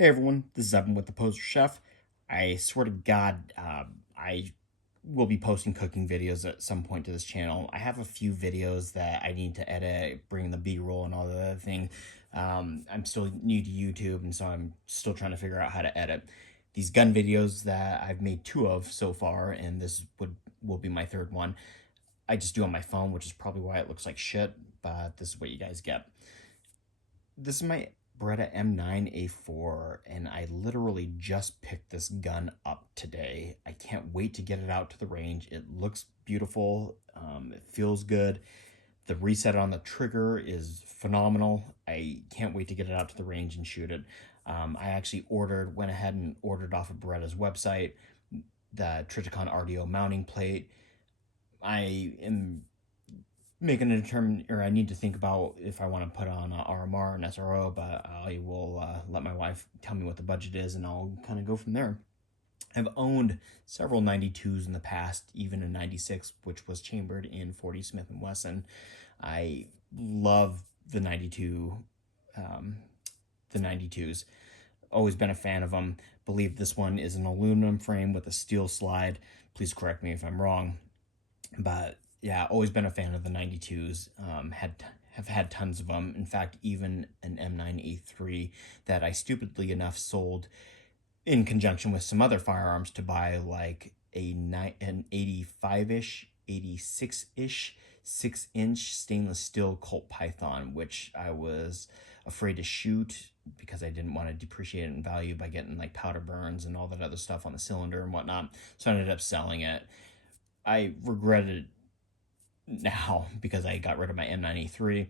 Hey everyone, this is Evan with the Poser Chef. I swear to God, I will be posting cooking videos at some point to this channel. I have a few videos that I need to edit, bring the B-roll and all the other thing. I'm still new to YouTube, and so I'm still trying to figure out how to edit these gun videos that I've made two of so far, and this will be my third one. I just do on my phone, which is probably why it looks like shit, but this is what you guys get. This is my Beretta M9A4, and I literally just picked this gun up today. I can't wait to get it out to the range. It looks beautiful. It feels good. The reset on the trigger is phenomenal. I can't wait to get it out to the range and shoot it. I actually went ahead and ordered off of Beretta's website the Triticon RDO mounting plate. I am making a or I need to think about if I want to put on a RMR and SRO, but I will let my wife tell me what the budget is, and I'll kind of go from there. I've owned several 92s in the past, even a 96, which was chambered in 40 Smith & Wesson. I love the 92, the 92s. Always been a fan of them. Believe this one is an aluminum frame with a steel slide. Please correct me if I'm wrong. But yeah, always been a fan of the 92s. Have had tons of them. In fact, even an M9A3 that I stupidly enough sold in conjunction with some other firearms to buy like an 85-ish, 86-ish 6-inch stainless steel Colt Python, which I was afraid to shoot because I didn't want to depreciate it in value by getting like powder burns and all that other stuff on the cylinder and whatnot. So I ended up selling it. I regretted now because I got rid of my M9A3,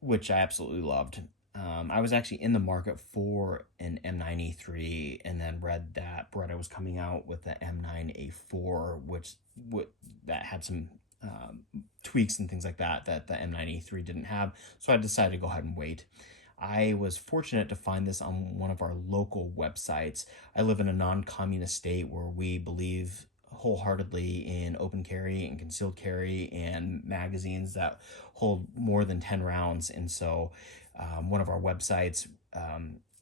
which I absolutely loved. I was actually in the market for an M9A3 and then read that Beretta was coming out with the M9A4, which that had some tweaks and things like that the M9A3 didn't have. So I decided to go ahead and wait. I was fortunate to find this on one of our local websites. I live in a non-communist state where we believe wholeheartedly in open carry and concealed carry and magazines that hold more than 10 rounds. And so one of our websites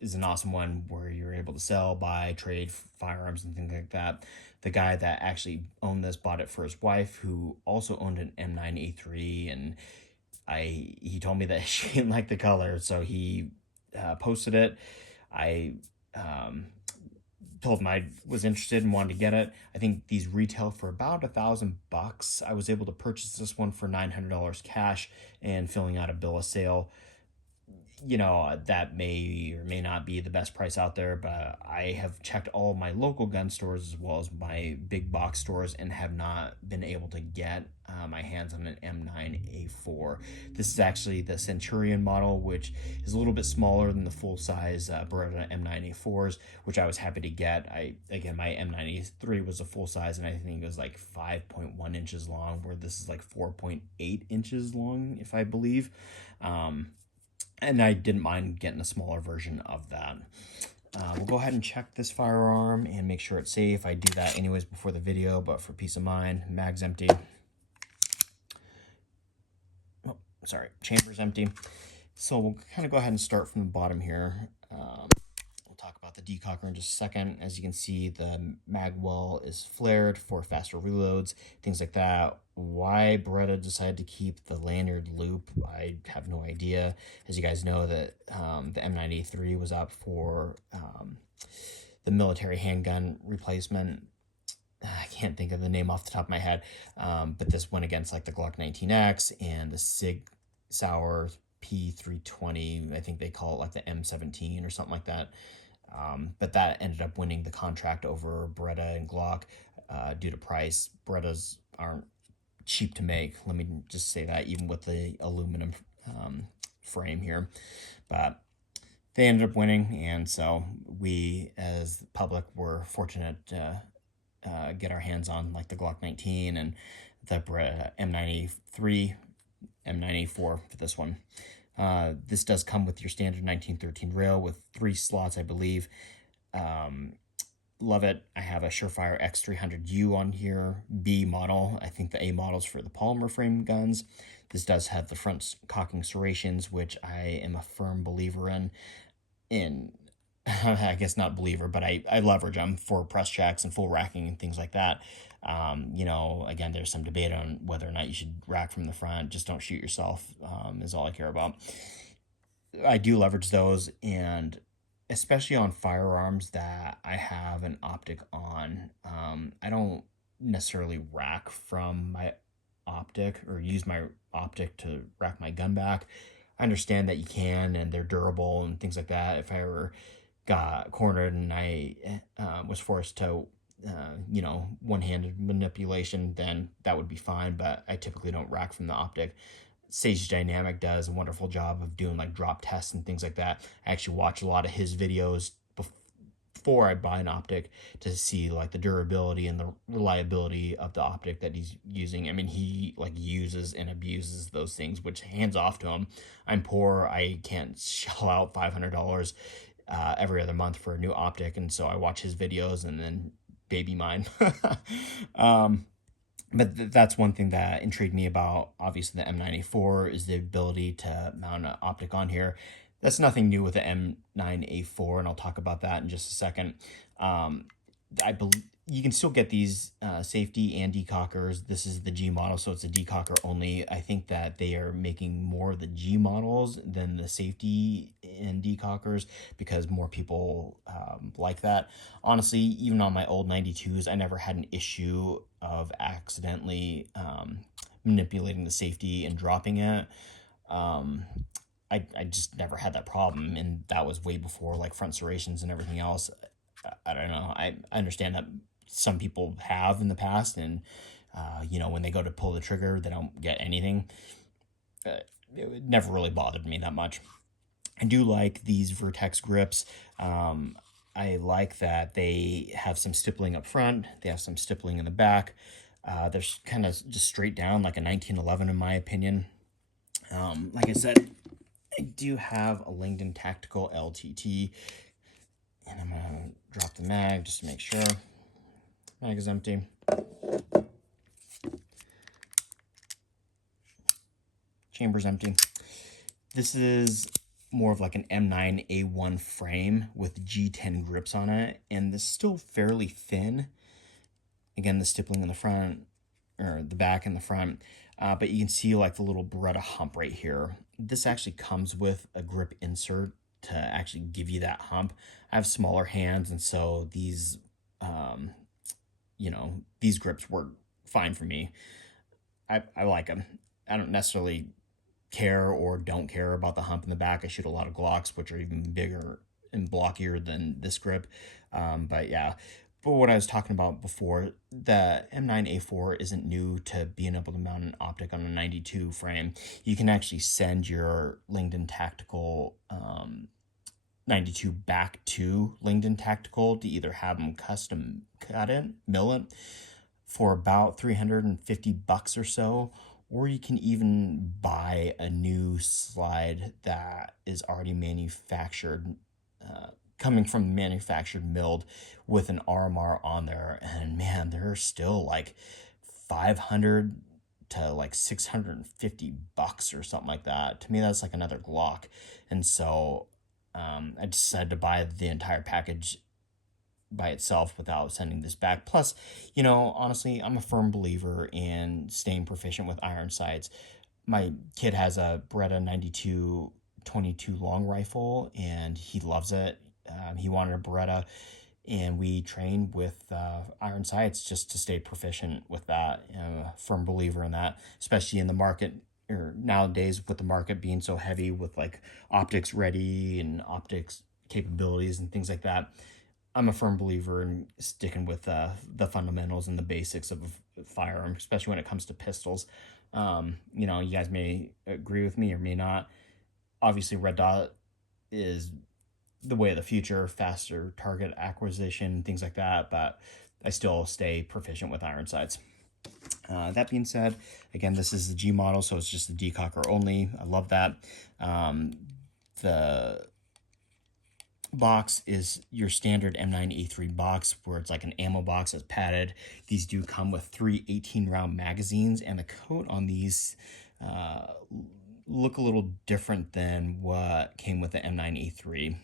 is an awesome one where you're able to sell, buy, trade firearms and things like that. The guy that actually owned this bought it for his wife, who also owned an M9A3, and he told me that she didn't like the color, so he posted it. I told him I was interested and wanted to get it. I think these retail for about $1,000. I was able to purchase this one for $900 cash and filling out a bill of sale. You know, that may or may not be the best price out there, but I have checked all of my local gun stores as well as my big box stores and have not been able to get my hands on an M9A4. This is actually the Centurion model, which is a little bit smaller than the full-size Beretta M9A4s, which I was happy to get. Again, my M9A3 was a full-size, and I think it was like 5.1 inches long, where this is like 4.8 inches long, if I believe. And I didn't mind getting a smaller version of that. We'll go ahead and check this firearm and make sure it's safe. I do that anyways before the video, but for peace of mind, mag's empty. Oh, sorry, chamber's empty. So we'll kind of go ahead and start from the bottom here. We'll talk about the decocker in just a second. As you can see, the mag well is flared for faster reloads, things like that. Why Beretta decided to keep the lanyard loop, I have no idea. As you guys know, that the M9A3 was up for the military handgun replacement. I can't think of the name off the top of my head, but this went against like the Glock 19X and the Sig Sauer P320. I think they call it like the M17 or something like that. But that ended up winning the contract over Beretta and Glock due to price. Berettas aren't cheap to make, let me just say that, even with the aluminum frame here. But they ended up winning, and so we as the public were fortunate to get our hands on like the Glock 19 and the Beretta M9A3, M9A4 for this one. This does come with your standard 1913 rail with 3 slots, I believe. Love it. I have a Surefire X300U on here, B model. I think the A model's for the polymer frame guns. This does have the front cocking serrations, which I am a firm believer in. I guess not believer, but I leverage them for press checks and full racking and things like that. You know, again, there's some debate on whether or not you should rack from the front. Just don't shoot yourself, is all I care about. I do leverage those, and especially on firearms that I have an optic on, I don't necessarily rack from my optic or use my optic to rack my gun back. I understand that you can, and they're durable and things like that. If I ever got cornered and I was forced to, one-handed manipulation, then that would be fine. But I typically don't rack from the optic. Sage Dynamic does a wonderful job of doing like drop tests and things like that. I actually watch a lot of his videos before I buy an optic to see like the durability and the reliability of the optic that he's using. I mean, he like uses and abuses those things, which hands off to him. I'm poor. I can't shell out $500 every other month for a new optic, and so I watch his videos and then baby mine. But that's one thing that intrigued me about obviously the M9A4 is the ability to mount an optic on here. That's nothing new with the M9A4, and I'll talk about that in just a second. I believe you can still get these safety and decockers. This is the G model, so it's a decocker only. I think that they are making more of the G models than the safety and decockers because more people like that. Honestly, even on my old 92s, I never had an issue of accidentally manipulating the safety and dropping it. I just never had that problem, and that was way before like front serrations and everything else. I don't know. I understand that some people have in the past, and when they go to pull the trigger, they don't get anything. It never really bothered me that much. I do like these Vertex grips. I like that they have some stippling up front. They have some stippling in the back. They're kind of just straight down like a 1911 in my opinion. Like I said, I do have a Langdon Tactical LTT, and I'm gonna drop the mag just to make sure. Mag is empty. Chamber's empty. This is more of like an M9A1 frame with G10 grips on it, and this is still fairly thin. Again, the stippling in the front, or the back and the front, but you can see like the little Beretta hump right here. This actually comes with a grip insert to actually give you that hump. I have smaller hands, and so these, these grips work fine for me. I like them. I don't necessarily care or don't care about the hump in the back. I shoot a lot of Glocks, which are even bigger and blockier than this grip. But yeah, but what I was talking about before, the M9A4 isn't new to being able to mount an optic on a 92 frame. You can actually send your Langdon Tactical 92 back to Langdon Tactical to either have them custom cut it, mill it for about $350 or so, or you can even buy a new slide that is already manufactured, coming from manufactured milled with an RMR on there. And man, they're still like 500 to like $650 or something like that. To me, that's like another Glock. And so I decided to buy the entire package by itself without sending this back. Plus, honestly, I'm a firm believer in staying proficient with iron sights. My kid has a Beretta 92 22 long rifle, and he loves it. He wanted a Beretta, and we trained with iron sights just to stay proficient with that. I'm a firm believer in that, especially in the market, or nowadays with the market being so heavy with like optics ready and optics capabilities and things like that. I'm a firm believer in sticking with the fundamentals and the basics of a firearm, especially when it comes to pistols. You guys may agree with me or may not. Obviously, red dot is the way of the future, faster target acquisition, things like that, but I still stay proficient with iron sights. That being said, again, this is the G model, so it's just the decocker only. I love that. The box is your standard M9A3 box, where it's like an ammo box that's padded. These do come with 3 18-round magazines, and the coat on these look a little different than what came with the M9A3.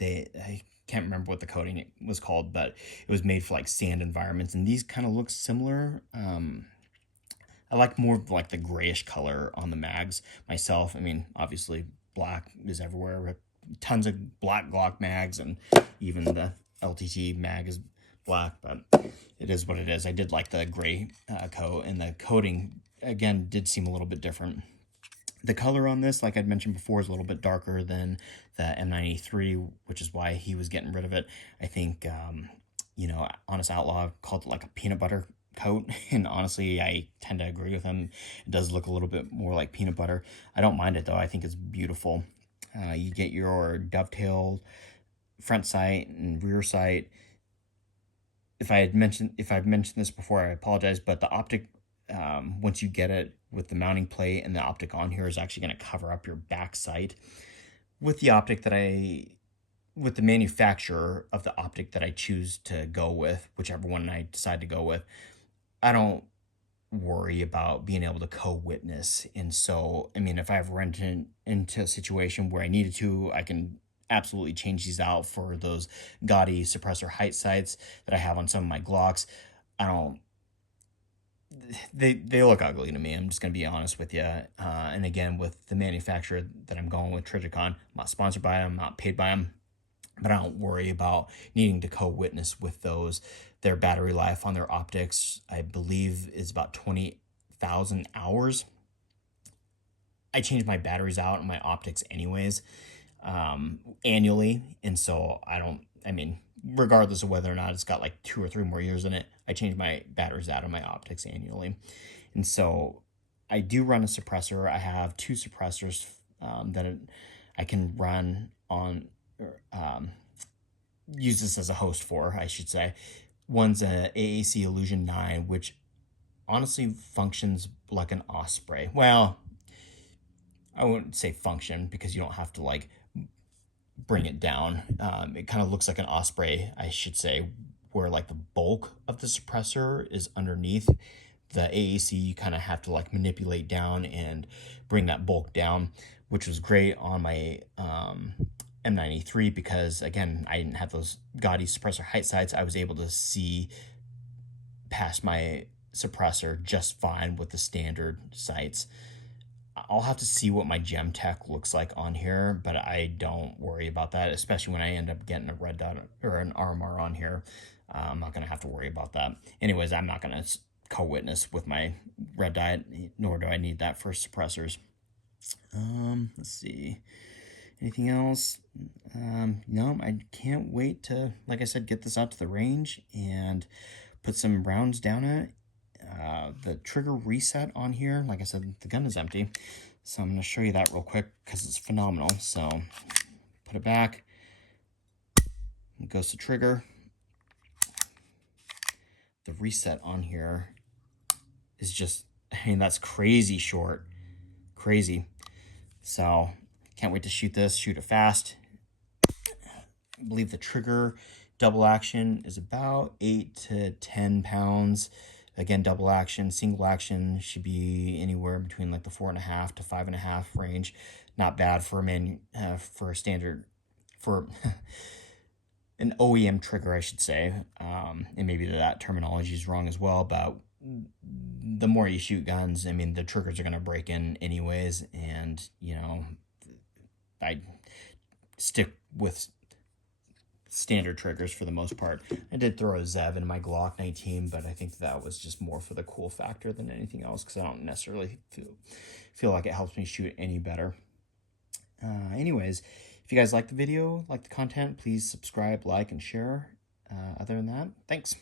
I can't remember what the coating was called, but it was made for like sand environments, and these kind of look similar. I like more of like the grayish color on the mags myself. I mean, obviously black is everywhere. Tons of black Glock mags, and even the LTT mag is black, but it is what it is. I did like the gray coat, and the coating again did seem a little bit different. The color on this, like I'd mentioned before, is a little bit darker than the M9A3, which is why he was getting rid of it. I think, you know, Honest Outlaw called it like a peanut butter coat, and honestly, I tend to agree with him. It does look a little bit more like peanut butter. I don't mind it though. I think it's beautiful. You get your dovetailed front sight and rear sight. If I've mentioned this before, I apologize, but the optic, once you get it with the mounting plate and the optic on here, is actually going to cover up your back sight. With the optic that with the manufacturer of the optic that I choose to go with, whichever one I decide to go with, I don't worry about being able to co-witness. And so, I mean, if I've run into a situation where I needed to, I can absolutely change these out for those gaudy suppressor height sights that I have on some of my Glocks. I don't, they look ugly to me. I'm just gonna be honest with you. And again, with the manufacturer that I'm going with, Trigicon, I'm not sponsored by them, I'm not paid by them, but I don't worry about needing to co-witness with those. Their battery life on their optics, I believe, is about 20,000 hours. I change my batteries out in my optics anyways, annually, and so I mean, regardless of whether or not it's got like 2 or 3 more years in it, I change my batteries out of my optics annually. And so I do run a suppressor. I have 2 suppressors that I can run on, use this as a host for, I should say. One's a AAC Illusion 9, which honestly functions like an Osprey. Well, I wouldn't say function because you don't have to like bring it down. It kind of looks like an Osprey, I should say, where like the bulk of the suppressor is underneath. The AAC, you kind of have to like manipulate down and bring that bulk down, which was great on my M9A3 because, again, I didn't have those gaudy suppressor height sights. I was able to see past my suppressor just fine with the standard sights. I'll have to see what my gem tech looks like on here, but I don't worry about that, especially when I end up getting a red dot or an RMR on here. I'm not going to have to worry about that. Anyways, I'm not going to co-witness with my red dot, nor do I need that for suppressors. Let's see. Anything else? No, I can't wait to, like I said, get this out to the range and put some rounds down it. The trigger reset on here, like I said, the gun is empty, so I'm going to show you that real quick because it's phenomenal. So put it back, it goes to trigger. The reset on here is just, I mean, that's crazy short, crazy. So can't wait to shoot it fast. I believe the trigger double action is about 8 to 10 pounds. Again, double action, single action should be anywhere between like the 4.5 to 5.5 range. Not bad for a standard, for an OEM trigger, I should say. And maybe that terminology is wrong as well, but the more you shoot guns, I mean, the triggers are going to break in anyways. And, you know, I stick with standard triggers for the most part. I did throw a Zev in my Glock 19, but I think that was just more for the cool factor than anything else because I don't necessarily feel like it helps me shoot any better. Anyways, if you guys like the video, like the content, please subscribe, like, and share. Other than that, thanks.